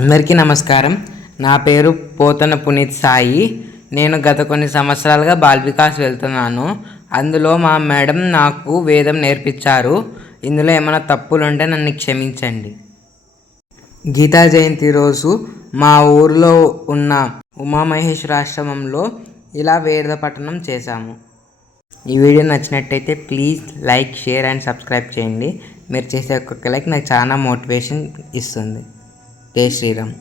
అందరికీ నమస్కారం. నా పేరు పోతన పునీత్ సాయి. నేను గత కొన్ని సంవత్సరాలుగా బాల్వికాస్ వెళ్తున్నాను. అందులో మా మేడం నాకు వేదం నేర్పించారు. ఇందులో ఏమైనా తప్పులు ఉంటే నన్ను క్షమించండి. గీతా జయంతి రోజు మా ఊరిలో ఉన్న ఉమామహేశ్వర ఆశ్రమంలో ఇలా వేద పఠనం చేశాము. ఈ వీడియో నచ్చినట్టయితే please like share and subscribe చేయండి. మీరు చేసే ఒక్కొక్క లైక్ నాకు చాలా మోటివేషన్ ఇస్తుంది. జై శ్రీరామ్